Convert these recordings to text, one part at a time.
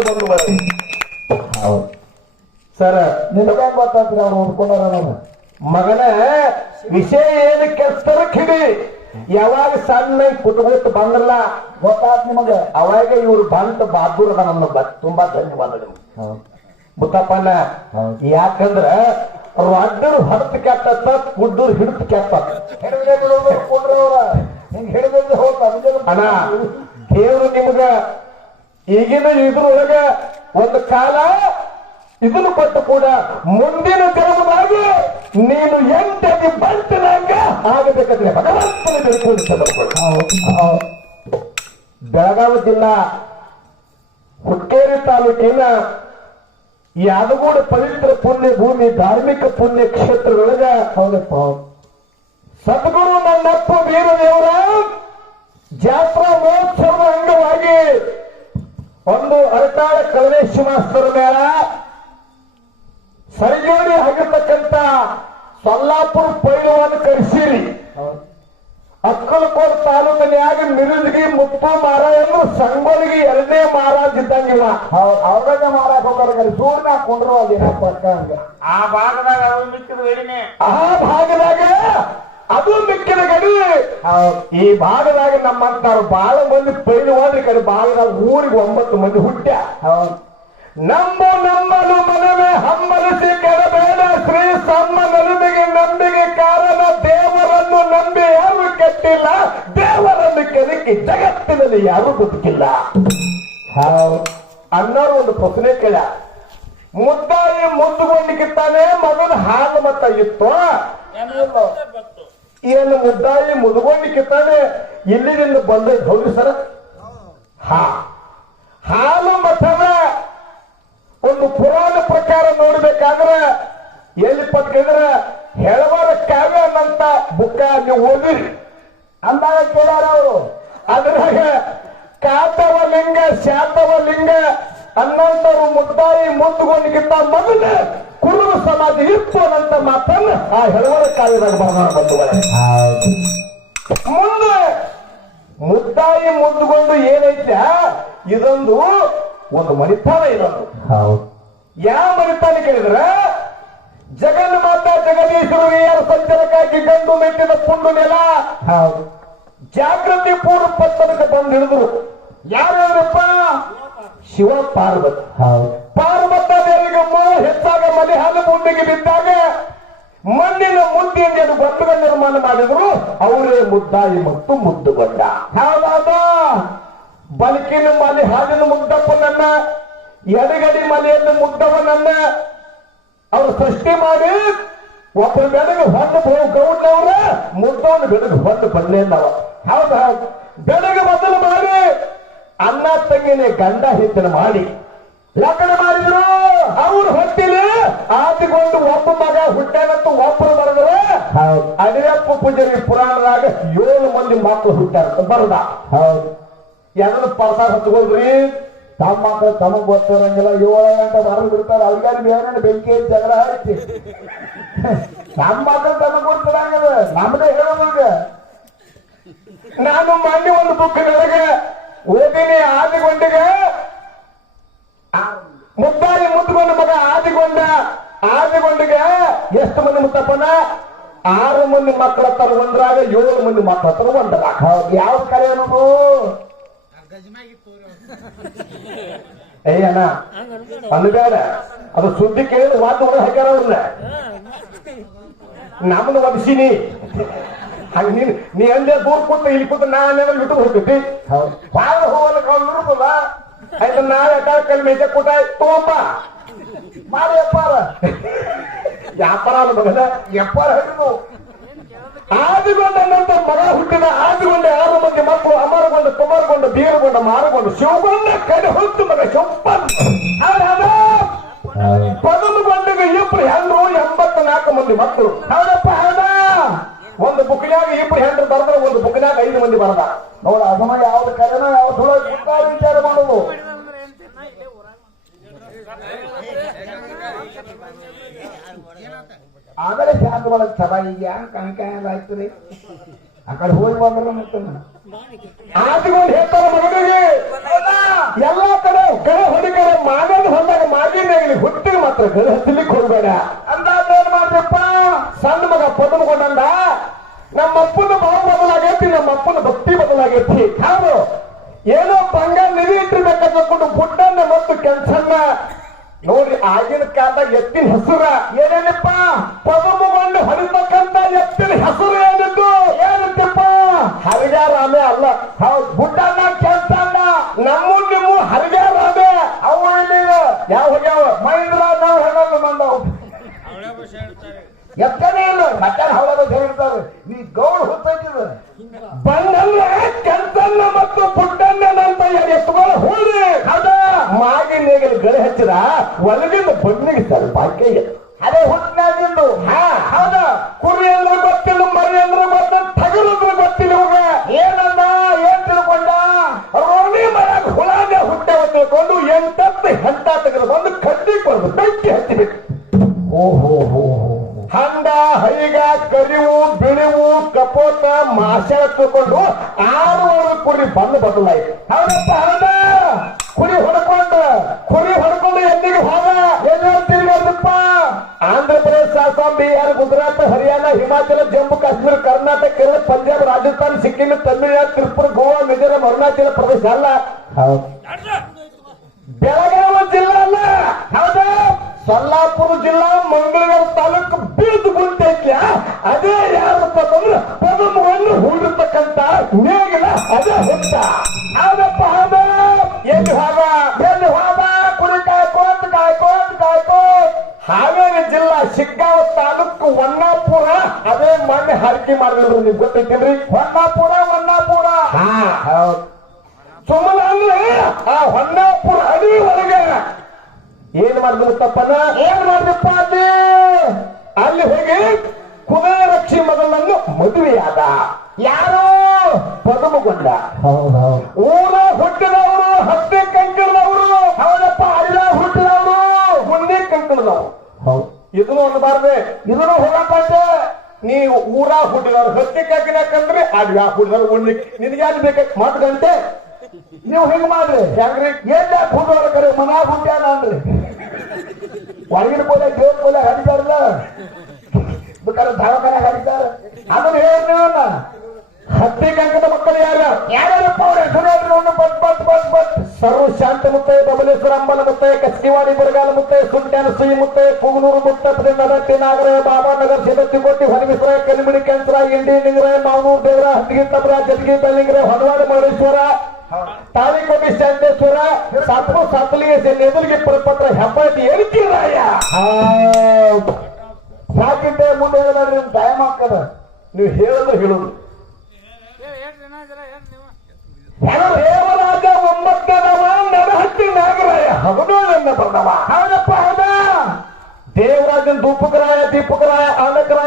ಹೇಳ್ತಾರೆ ಬಂದು ಹೌದು. ಸರ್ ಗೊತ್ತಾತ್ರಿ ಅವ್ರು ಓದ್ಕೊಂಡಾರ ನಾನು ಮಗನ ವಿಷಯ ಏನು ಕೆಲ್ಸದ ಕಿಡಿ. ಯಾವಾಗ ಸಣ್ಣ ಕುಟ್ಬಿಟ್ಟು ಬಂದ್ರಲ್ಲ ಗೊತ್ತಾತ್ ನಿಮಗ. ಅವಾಗ ಇವ್ರು ಬಂತ ಬಹದ್ದೂರ್ ಅದ ನನ್ನ ತುಂಬಾ ಧನ್ಯವಾದಗಳು ಮುತ್ತಪ್ಪನ. ಯಾಕಂದ್ರ ರೊಡ್ಡರು ಹೊರತು ಕೆಟ್ಟ ಕುಡ್ಡರು ಹಿಡಿದು ಕೆಟ್ಟ. ಹೇಳಿದ್ರೆ ಹಿಂಗ್ ಹಿಡಿದ್ರೆ ಹೋಗ್ತಾ ಅಣ್ಣ ದೇವ್ರು ನಿಮ್ಗ. ಈಗಿನ ಇದ್ರೊಳಗ ಒಂದು ಕಾಲ ಇದನ್ನು ಕೊಟ್ಟು ಕೂಡ ಮುಂದಿನ ಜನ್ಮದಾಗಿ ನೀನು ಎಂಟಕ್ಕೆ ಬಂಟನಾಗ ಆಗಬೇಕಂದ್ರೆ ಭಗವಂತನ ಬೆಳಗಾವಿ ಜಿಲ್ಲಾ ಹುಕ್ಕೇರಿ ತಾಲೂಕಿನ ಯಾದಗೂಡು ಪವಿತ್ರ ಪುಣ್ಯ ಭೂಮಿ ಧಾರ್ಮಿಕ ಪುಣ್ಯ ಕ್ಷೇತ್ರದೊಳಗ ಹೌದಪ್ಪ ಹೌದು. ಸದ್ಗುರು ನನ್ನಪ್ಪ ವೀರದೇವರ ಜಾತ್ರಾ ಮಹೋತ್ಸವದ ಅಂಗವಾಗಿ ಒಂದು ಅರಟಾಳ ಕಳವೇಶ್ ಮಾಸ್ತರ ಮೇಳ. ಸರಿಜೋಡಿ ಆಗಿರ್ತಕ್ಕಂತ ಸೊಲ್ಲಾಪುರ ಪೈಲವನ್ನು ಕರೆಸಿರಿ. ಅಕ್ಕಲಕೋಟ್ ತಾಲೂಕಿನ್ಯಾಗ ಮಿರುಜಗಿ ಮುತ್ತು ಮಾರಾಯನ್ನು ಸಂಗೋಲಿಗೆ ಎರಡನೇ ಮಹಾರಾಜ್ ಇದ್ದಂಗಿಲ್ಲ ಅವ್ರಾಗ ಮಾರಾಕ್ ಹೋಗಾರ ಸೂರ್ಯ ಕೊಂಡ್ರು ಅಲ್ಲಿ. ಪಕ್ಕ ಆ ಭಾಗದಾಗ ಆ ಭಾಗದಾಗ ಅದು ಮೆಕ್ಕಿನ ಗಡಿ. ಈ ಭಾಗದಾಗ ನಮ್ಮಂತಾರು ಬಾಳ ಮಂದಿ ಪೈಲು ಹೋದ್ರೆ ಕಡೆ ಊರಿಗೆ ಒಂಬತ್ತು ಮಂದಿ ಹುಟ್ಟ ನಮ್ಮ ನಮ್ಮನು ಮನವೇ ಹಮ್ಮಲಿಸಿ ಕೆಡಬೇಡ. ಶ್ರೀ ಸಮ್ಮ ನಲುಮೆಗೆ ನಂಬಿಗೆ ಕಾರಣ, ದೇವರನ್ನು ನಂಬಿ ಯಾರು ಕೆಟ್ಟಿಲ್ಲ. ದೇವರನ್ನು ಕೆದಕಿ ಜಗತ್ತಿನಲ್ಲಿ ಯಾರು ಬದುಕಿಲ್ಲ. ಅನ್ನೋರು ಒಂದು ಪ್ರಶ್ನೆ ಕೇಳ. ಮುದ್ದಾಯಿ ಮುದ್ದುಗೊಂಡಿಕ್ಕಿತ್ತಾನೆ ಮಗನ ಹಾಲು ಮತ್ತ ಇತ್ತು? ಏನು ಮುದ್ದಾಯಿ ಮುದುಗೊಂಡಿಕ್ಕಿತ್ತಾನೆ ಇಲ್ಲಿದಿಂದ ಬಂದೆ ಹೌದು ಸರ? ಹಾ. ಹಾಲು ಮಠದ ಒಂದು ಪುರಾಣ ಪ್ರಕಾರ ನೋಡ್ಬೇಕಾದ್ರೆ ಎಲ್ಲಿ ಪಟ್ಕಂದ್ರೆ ಹೆಳವರ ಕಾವ್ಯ ಅನ್ನಂತ ಬುಕ್ಕ ನೀವು ಓದಿರಿ ಅಂದಾಗ ಕೇಳಾರ ಅವರು. ಅದ್ರಾಗ ಕಾತವ ಲಿಂಗ ಶಾತವ ಲಿಂಗ ಅನ್ನಂತರು ಮುದ್ದಾಯಿ ಮುದ್ದುಗೊಂಡಿಗಿಂತ ಮೊದಲೇ ಸಮಾಜ ಇತ್ತು ಅನ್ನಂತ ಮಾತನ್ನ ಆ ಹೆಳವರ ಕಾಲದಾಗ ಬರಮಾಡ ಬಂಧುಗಳೇ ಮುಂದೆ ಮುದ್ದಾಯಿ ಮುದ್ದುಕೊಂಡು ಏನೈತೆ? ಇದೊಂದು ಒಂದು ಮಣಿಪಾಲ ಇದೊಂದು. ಹೌದು. ಯಾವ ಮಣಿಪಾಲ ಕೇಳಿದ್ರ? ಜಗನ್ ಮಾತಾ ಜಗದೀಶ್ವರ ಯಾರು ಸಂಚಾರಕ್ಕಾಗಿ ಗಂಡು ಮೆಟ್ಟಿನ ಪುಂಡು ನೆಲ? ಜಾಗೃತಿ ಪೂರ್ವ ಪತ್ತನಕ್ಕೆ ಬಂದು ಹಿಡಿದ್ರು. ಯಾರ್ಯಾರಪ್ಪ? ಶಿವ ಪಾರ್ವತಿ. ಪಾರ್ವತ ದೇವರಿಗೆ ಮೋಹ ಹೆಚ್ಚಾಗ ಹಾಲು ಬಿದ್ದಾಗ ಮಣ್ಣಿನ ಮುದ್ದಿಯಿಂದ ಅದು ನಿರ್ಮಾಣ ಮಾಡಿದ್ರು, ಅವರೇ ಮುದ್ದಾಯಿ ಮತ್ತು ಮುದ್ದುಗೊಂಡ. ಯಾವಾಗ? ಬಲಕಿನ ಮನೆ, ಹಾಲಿನ ಮುದ್ದಪ್ಪನನ್ನ ಎಡಗಡಿ ಮನೆಯನ್ನು ಮುದ್ದವನನ್ನ ಅವರು ಸೃಷ್ಟಿ ಮಾಡಿ ಒಬ್ಬರು ಬೆಳಗ್ಗೆ ಹೊಂದು ಗೌಡ್ನವ್ರ, ಮುದ್ದವನ ಬೆಳಗ್ಗೆ ಹೊಂದು ಹೌದು, ಹೌದ. ಬೆಳಗ್ಗೆ ಮೊದಲು ಮಾಡಿ ಅನ್ನ ತಂಗಿನೇ ಗಂಡ ಹೆಚ್ಚಿನ ಮಾಡಿ. ಲಗ್ನ ಮಾಡಿದ್ರು. ಅವ್ರ ಹೊಟ್ಟಿಲಿ ಆದಿಗೊಂಡು ಒಬ್ಬ ಮಗ ಹುಟ್ಟ್ಯಾನಂತ ಒಬ್ಬರು ಬರೆದ್ರೆ. ಅಡಿಯಪ್ಪ ಪೂಜಾರಿ ಪುರಾಣದಾಗ ಏಳು ಮಂದಿ ಮಕ್ಕಳು ಹುಟ್ಟಾರ ಬರದ? ಹೌದು. ಎರಡು ಪರ್ಸ ಹತ್ಕೊಂಡ್ರಿ ತಮ್ಮ ಮಕ್ಕಳು ತಮಗ್ ಗೊತ್ತಿರಂಗಿಲ್ಲ. ಏಳು ಗಂಟೆ ಬರ ಬಿಡ್ತಾರೆ ಅವ್ರಿಗಾರ ಬೇರೆ ಬೆಂಕಿ ಜಗಳ ಹಚ್ಚಿ ನಮ್ಮ ಮಕ್ಕಳು ತಮಗ್ ಗೊತ್ತಿರಂಗಿಲ್ಲ. ನಮ್ದೇ ಹೇಳೋದಾಗ ನಾನು ಮೊನ್ನೆ ಒಂದು ಬುಕ್ ನನಗೆ ಓದಿನಿ ಆದಿಗೊಂಡಿಗೆ ಮುದ್ದಾರಿ ಮುದ್ದುಗೊಂಡ ಮಗ ಆದಿಗೊಂಡ ಆದಿಗೊಂಡಿಗೆ ಎಷ್ಟು ಮಂದಿ ಮುತ್ತಪ್ಪನ ಆರು ಮಂದಿ ಮಕ್ಕಳ ಹತ್ರ ಒಂದ್ರಾಗ ಏಳು ಮಂದಿ ಮಕ್ಕಳ ಹತ್ರ ಒಂದ್ರಾಗ. ಯಾವ ಕರೆ ಅನ್ನೋದು ಅಯ್ಯಣ್ಣ ಅನ್ಬೇಡ. ಅದು ಸುದ್ದಿ ಕೇಳಿ ವಾದ ಹಾಕ್ಯಾರ ಅವ್ರನ್ನ. ನಮ್ಮನ್ನ ಒದಿಸಿನಿ ಹಂಗ ನೀನ್, ನೀ ಅಂದೆ ದೂರ ಕೂತ ಇಲ್ಲಿ ಕೂತ ನಾ ಬಿಟ್ಟು ಹೋಗ್ತೈತಿ ಬಾಳ ಹೋಗಲ್ಲ ಇರುತ್ತಲ್ಲ ಆಯ್ತು, ನಾಳೆ ಕಲ್ ಮೇಜ ಕೂತಾಯ್. ತೋಪ. ಮಾಡಿ ಅಪ್ಪಾರ. ವ್ಯಾಪಾರ ಮಗದ ವ್ಯಾಪಾರ ಆದಿಗೊಂಡ ನಂತರ ಮಗ ಹುಟ್ಟಿದ, ಆದಿಗೊಂಡ ಆರು ಮಂದಿ ಮಕ್ಕಳು ಅಮರಗೊಂಡ, ಕುಮಾರಗೊಂಡ, ಬೀರಗೊಂಡ, ಮಾರಗೊಂಡ, ಶಿವಗೊಂಡ ಕಡೆ ಹೊತ್ತು ಮಗ ಶಿವಪ್ಪನ್. ಪದಮಗೊಂಡಿಗೆ ಇಬ್ರು ಹೆಣ್ಣು ಎಂಬತ್ತ ನಾಲ್ಕು ಮಂದಿ ಮಕ್ಕಳು. ಹೌದಪ್ಪ, ಹೌದಾ? ಒಂದು ಬುಕ್ನ್ಯಾಗ ಇಬ್ರು ಹೆಣ್ಣು ಬರೆದ್ರೆ, ಒಂದು ಬುಕ್ನ್ಯಾಗ ಐದು ಮಂದಿ ಬರದ ನೋಡ ಅದನ್ನ ಯಾವ್ದು ಕರೆನೋ ಯಾವ ಸುಳ್ಳು ಕುಂತ ವಿಚಾರ ಮಾಡೋದು ಆಮೇಲೆ ಶಾಂತ ಒಳಗೆ ಸಭಾ ಈಗ ಯಾಕೆ ಆಯ್ತು ರೀ? ಆ ಕಡೆ ಹೋಗಿ ಬಂದ್ರ ಮತ್ತೆ ಆದಿಗೊಂಡು ಹೇಳ್ತಾರ ಮಗನಿಗೆ. ಎಲ್ಲಾ ಕಡೆ ಕಡೆ ಹುಟ್ಟಿಗೆ ಮಾತ್ರ ಗಣ ಹತ್ತಲಿಕ್ಕೆ ಹೋಗ್ಬೇಡ. ಅಂದಾಜ್ ಏನ್ ಮಾಡ್ದಪ್ಪ ಸಣ್ಣ ಮಗ ಪದಮಗೊಂಡ ನಮ್ಮ ಅಪ್ಪನ ಭಾವ ಬದಲಾಗೈತಿ ನಮ್ಮ ಅಪ್ಪನ ಭಕ್ತಿ ಬದಲಾಗೈತಿ. ಹೌದು. ಏನೋ ಬಂಗಾರ ನಿಧಿ ಇಟ್ಟಿರ್ಬೇಕಂದ್ಕೊಂಡು ಬುಡ್ಡನ್ನ ಮತ್ತು ಕೆಲ್ಸನ್ನ ನೋಡ್ರಿ ಆಗಿನ ಕಾಲದಾಗ ಎತ್ತಿನ ಹೆಸರ ಏನೇನಪ್ಪ? ಪದಮಗೊಂಡು ಹರಿತಕ್ಕಂತ ಎತ್ತಿನ ಹೆಸರು ಏನಿದ್ದು? ಏನಂತಪ್ಪ ಹರಿಗಾರಾಮೆ ಅಲ್ಲ. ಹೌದು ಹಚ್ಚಿದ ಒಳಗಿಂದ ಬಣ್ಣಿಗೆ ಸ್ವಲ್ಪ ಹಾಕಿ ಅದೇ ಹುಟ್ಟಿನಾಗಿಂದು ಹಾ ಹೌದಾ. ಕುರಿ ಅಂದ್ರೆ ಗೊತ್ತಿಲ್ಲ ಮರಿ ಅಂದ್ರೆ ಗೊತ್ತ ತಗಲು ಅಂದ್ರೆ ಗೊತ್ತಿಲ್ಲ ಇವಾಗ. ಏನಂದ ಏನ್ ತಿಳ್ಕೊಂಡ? ರೋಣಿ ಮರ ಹುಳಾನೆ ಹುಟ್ಟವ ತಿಳ್ಕೊಂಡು ಎಂಟತ್ತು ಹೆಂತ ಬಂದು ಕಟ್ಟಿ ಕೊಡ್ದು ಬೆಂಕಿ ಹಚ್ಚಿಬಿಟ್ಟು ಓಹೋ ಹೋ ಹಂಡ ಹೈಗ ಕರಿವು ಬಿಳಿವು ಕಪೋತ ಮಾಷಾಳ ತಿಳ್ಕೊಂಡು ಆರು ಕುರಿ ಬಂದು ಬದಲಾಯ್ತು. ಅಲ್ಲ ಹೌದು. ಬೆಳಗಾವಿ ಜಿಲ್ಲಾ ಅಲ್ಲ ಹೌದಾ. ಸೊಲ್ಲಾಪುರ ಜಿಲ್ಲಾ ಮಂಗಳೂರು ತಾಲೂಕು ಬೀದ್ ಗುಂಟೆ ಐತ್ಲ ಅದೇ ಯಾರಪ್ಪ ಅಂದ್ರೆ ಪದಮವನ್ನು ಹೂಡಿರ್ತಕ್ಕಂತ ನೇಗಿಲ ಅದೇ ಹುಟ್ಟ. ಹೌದಪ್ಪ, ಹೌದ. ಎಲ್ಲಿ ಹೋಗ ಎಲ್ಲಿ ಹೋದ? ಕುರಿ ಕಾಯ್ಕೋತ್ ಕಾಯ್ಕೋತ್ ಕಾಯ್ಕೋತ್ ಹಾವೇರಿ ಜಿಲ್ಲಾ ಶಿಗ್ಗಾಂವ್ ತಾಲೂಕು ಹೊನ್ನಾಪುರ. ಅದೇ ಮಣ್ಣೆ ಹರಕೆ ಮಾಡಿದ್ರು ನಿಮ್ಗೆ ಗೊತ್ತೈತೇನ್ರಿ? ಹೊನ್ನಾಪುರ ಹೊನ್ನಾಪುರ. ಹಾ, ಹೌದು. ಸುಮ್ಮನೆ ಅಂದ್ರೆ ಆ ಹೊನ್ನಾಪುರ ಅಡಿ ಒಳಗೆ ಏನ್ ಮಾಡಿದ್ರು ತಪ್ಪನ ಏನ್ ಮಾಡಿದಪ್ಪ ಅಲ್ಲಿ ಅಲ್ಲಿ ಹೋಗಿ ಕುಬೇರಕ್ಷಿ ಮಗಳನ್ನ ಮದುವೆಯಾದ. ಯಾರು? ಪದಮಗೊಂಡ. ಊರ ಹುಟ್ಟಿದವರು ಹತ್ತೆ ಕಂಕಣದವರು ಹೌದಪ್ಪ ಅಲ್ಲ ಹುಟ್ಟಿದವರು. ಮುನ್ನೆ ಕಂಕಣದವರು ಇದನ್ನು ಅನ್ನಬಾರ್ದೆ ಇದನ್ನು ಹೋಗಪ್ಪ ನೀವು ಊರ ಹುಟ್ಟಿದವ್ರು ಹತ್ತಿ ಕಾಕಿನಾಕಂದ್ರೆ ಅಲ್ಲಿ ಹುಟ್ಟಿದವ್ರು ಉಣ್ಲಿಕ್ಕೆ ನಿನಗೆ ಯಾರು ಬೇಕಾಗಿ ಮಾತು ಗಂಟೆ ನೀವು ಹಿಂಗ್ ಮಾಡ್ರಿ? ಹೆಂಗ್ರಿ ಎಲ್ಲ ಕೂಡ ಕರೆ ಮನ ಹುಟ್ಟ್ಯಾನ ಅಂದ್ರಿ. ಹೊರಗಿನ ಕೂಡ ದೇವ್ರ ಕೂಡ ಹಡಿತಾರಲ್ಲ ಬೇಕಾದ್ರೆ ದವಾಖಾನೆ ಹಡಿತಾರ ಅದನ್ನ ಹೇಳ್ರಿ. ಹತ್ತಿ ಕಂಕಣ ಮಕ್ಕಳು ಯಾರ? ಯಾರಪ್ಪ ಅವ್ರ ಹೆಸರು ಬಟ್ ಬಟ್ ಬಟ್ ಬಟ್. ಸರ್ವ ಶಾಂತ ಮುತ್ತೆ ಬಬಲೇಶ್ವರ ಅಂಬಲ ಮುತ್ತೆ ಕಸ್ಕಿವಾಡಿ ಬರಗಾಲ ಮುತ್ತೆ ಸುಂಟ್ಯಾನ ಸುಯಿ ಮುತ್ತೆ ಪುಗನೂರು ಮುತ್ತಪ್ಪ ನರಟ್ಟಿ ನಾಗರ ಬಾಬಾ ನಗರ ಸಿದ್ಧತಿ ಕೊಟ್ಟಿ ಹೊರಗಿಸರಾಯ ಕಲಿಮಿಡಿ ಕೆಂಚರ ಇಂಡಿ ನಿಂಗ್ರೆ ಮಾವನೂರು ದೇವರ ಹತ್ತಿಗೆ ತಬ್ರ ಜಟಗಿ ಬೆಳ್ಳಿಂಗರಾಯ ಹೊನವಾಡ ಮಹೇಶ್ವರ ತಾಳಿಕೋಟಿ ಶಾಂತೇಶ್ವರ ಸಾತ್ರು ಸಾತ್ಲಿಗೆ ಎದುರಿಗೆ ಪರಪತ್ರ ಹೆಬ್ಬಾಟಿ ಹೇಳ್ತೀರಾಯ ಹೌದ್. ಸಾಕಿದ್ದೆ ಮುಂದೆ ಹೇಳಿದ್ರೆ ನಿಮ್ ಟೈಮ್ ಆಗ್ತದ. ನೀವು ಹೇಳೋದು ಹೇಳೋದು. ದೇವರಾಜ ಒಂಬತ್ತನವ ನರಹಟ್ಟಿ ನಾಗರಾಯ? ಹಗಡೋಳನ್ನ ಬಂದವ ಹೌದಪ್ಪ ಹೌದಾ? ದೇವರಾಜನ್ ದೂಪಕರಾಯ ದೀಪಕರಾಯ ಆನಕರಾಯ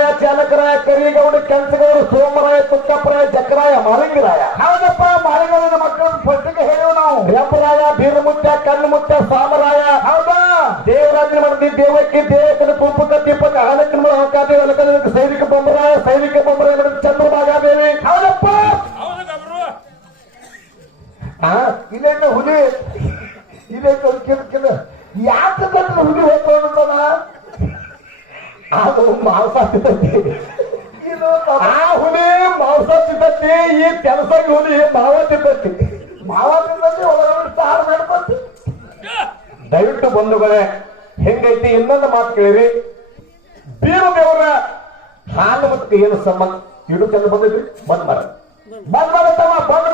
ತುಪ್ಪಕ ದೀಪಕ ಆನಕನ ಅವಕಾದೇವಿ ಅಲಕನ ಸೈನಿಕ ಬೊಂಬರ ಸೈನಿಕ ಮಡದಿ ಚಂದ್ರಭಾಗಾದೇವಿ ಹೌದಪ್ಪ? ಹಾ ಇದೇನು ಹುಲಿ? ಇದೇನು ಕಿಲ ಯಾಕೆ ಬಂದ್ರೆ ಹುಲಿ ಹೋಗ್ಕೊಂಡ್ತಾನ ಅದು ಮಾಂಸ ತಿಂತೈತಿ. ಆ ಹುಲಿ ಮಾಂಸ ತಿಂತೈತಿ ಈ ಕೆಲಸ ಹುಲಿ ಮಾವ ತಿಂತೈತಿ. ಮಾವಾಗಿಂದಲ್ಲಿ ಒಳಗಡೆ ಸಾರು ಮಾಡ್ಕೊತಿ ದಯವಿಟ್ಟು ಬಂಧುಗಳೇ ಹೆಂಗೈತಿ ಇನ್ನೊಂದು ಮಾತು ಕೇಳಿರಿ. ಬೀರು ದೇವರ ಹಾಲು ಮತ್ತೆ ಏನು ಸಂಬಂಧ? ಇಡು ಚಂದ ಬಂದಿದ್ರಿ ಬಂದ್ ಮರ ಬಂದ್ ಮಾಡತ್ತವ ಬಂದ್